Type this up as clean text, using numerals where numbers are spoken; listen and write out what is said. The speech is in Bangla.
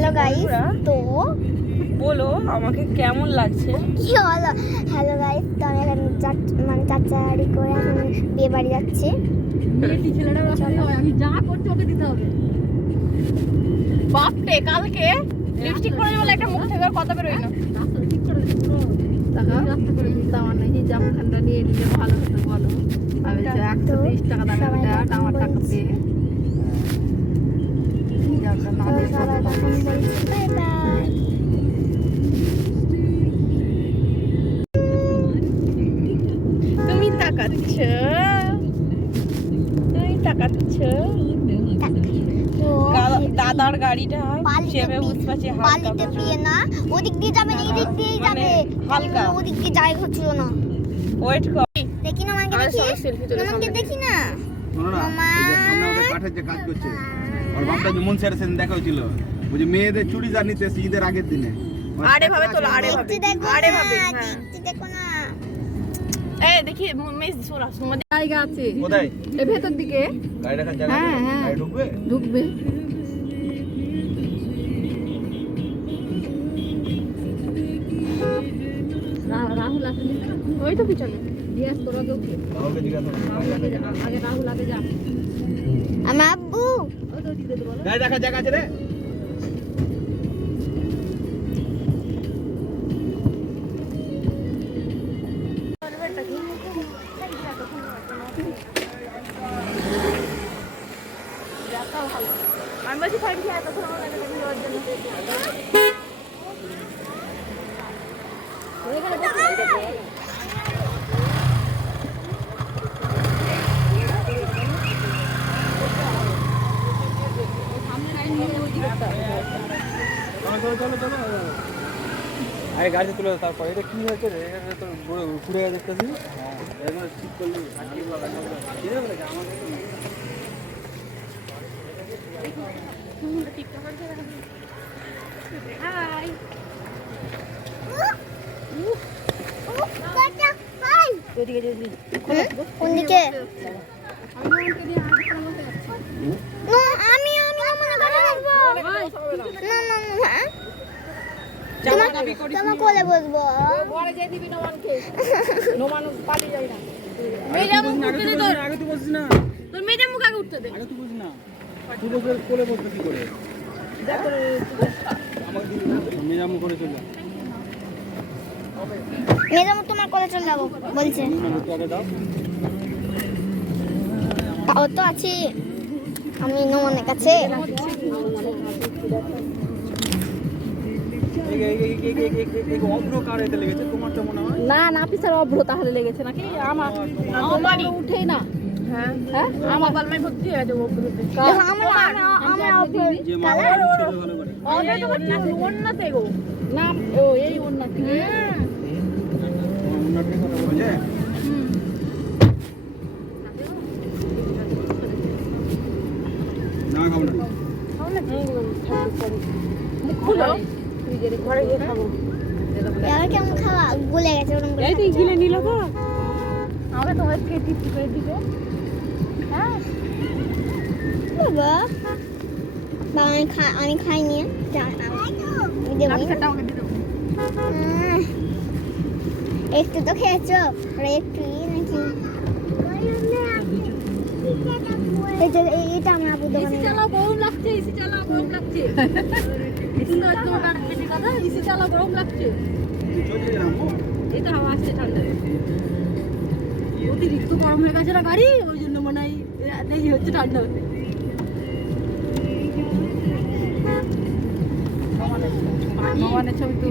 হ্যালো গাইস, তো বলো আমাকে কেমন লাগছে? কি হলো? হ্যালো গাইস, তো আমি এখন চাচাড়ি করে এখন বিয়ে বাড়ি যাচ্ছি। আমি যা করছি ওকে দিতে হবে। বাপরে, কালকে লিপস্টিক পরে বলে একটা মুখ থেকে আর কথা বেরোয় না। ঠিক করে রাস্তা করে দিতে আমার নাকি জামখানটা নিয়ে নিলে ভালো হতো বলো। আমি 130 টাকা দামের ওটা আমার টাকা পেয়ে বাই বাই। তুমি তাকাচ্ছ, দাদার গাড়িটা চেপে বুঝতে বালিতে দিয়ে না, ওদিক দিয়ে যাবে না, এদিক দিয়ে যাবে। হালকা ওদিক দিয়ে জায়গা হচ্ছিল না। ওয়েট কর, দেখি না আমাকে, দেখি দেখি না মামা। কাঠের যে কাজ করছে ওর বাপটা যে মনসিয়ার সেদিন দেখা হয়েছিল, ওই যে মেয়েদের চুড়িদার নিতে এসে ঈদের আগের দিনে। আরে ভাবে তোলা, আরে ভাবে, আরে ভাবে। দেখো না, এই দেখি মিস সোরা তোমাদের জায়গা আছে কোথায়? এই ভেতর দিকে গাড়ি রাখার জায়গা হ্যাঁ, আছে? হ্যাঁ। গাড়ি ঢুকবে? ঢুকবে। রাহুল আছে ওই তো পিছনে। দিয়ে তোরা কেউ রাহুলকে জিজ্ঞাসা করো। আগে রাহুল আগে যা। আমার আব্বু ওই তো দিতে দেবো। গাড়ি রাখার জায়গা আছে রে? আমি বলছি ফাইভ কি এতক্ষণ আমার লাগে যাওয়ার জন্য। চলো চলো চলো চলো। আগে গাড়িতে তুলে দাও, তারপর এটা কি হয়েছে রে? এটা তো ঘুরে দেখতেছি। হ্যাঁ, এগুলো ঠিক করলি। হাই এদিকে এদিকে কোন দিকে? না, আমি আমার কথা বলবো না। হ্যাঁ, তোমার কোলে বসবো। ঘরে যেয়ে দিবি নোমানকে। নোমান পালিয়ে যায় না। আগে তুই বসিস না, তোর মেয়েদের মুখ আগে উঠতে দে। আগে তুই বসিস না। তুই বসে কোলে বসতে কি করে? আমাকে মেজাম করে চলে। মেজাম তোমার কোলে চলে যাবো বলছে। তুই আগে দাও। তাও তো আছি আমি নোমানের কাছে। অভ্র কার এতে লেগেছে তোমার তো মনে হয়? না না পিছার অভ্র তাহলে লেগেছে নাকি? আমার আমারই উঠেই না। হ্যাঁ হ্যাঁ আমার বালমাই ভর্তি হয়ে যাবে ওপরে। দেখো, আমার যে মা ছেলে ভালো করে। ওটা তো অন্যতে গো। না ও এই ওন্না থেকে তোমার উন্নতি কথা বলছে। না খাবো না। খুলো ঘরে গিয়ে খাবো। এবার কেমন খাওয়া গলে গেছে ওরকম করে। এই তুই গিলে নিল তো আমাকে তোমার থেকে টিপ করে দিবে। হ্যাঁ বাবা আমি খাইনি। আমাকে দিয়ে দেবো। একটু তো খেয়েছো, আর একটু নাকি? এটা আমার আবু এসি দোকানে চালাও গরম লাগছে, এসি চালাও গরম লাগছে। এসি তো তোমার বেশি কথা, এসি চালাও গরম লাগছে। চলছে না আম্মু? এটা হাওয়া আসছে ঠান্ডা। অতিরিক্ত গরম হয়ে গেছে না গাড়ি, ওই জন্য মনে হয় দেরি হচ্ছে ঠান্ডা হতে। ভগবানের ছবি তো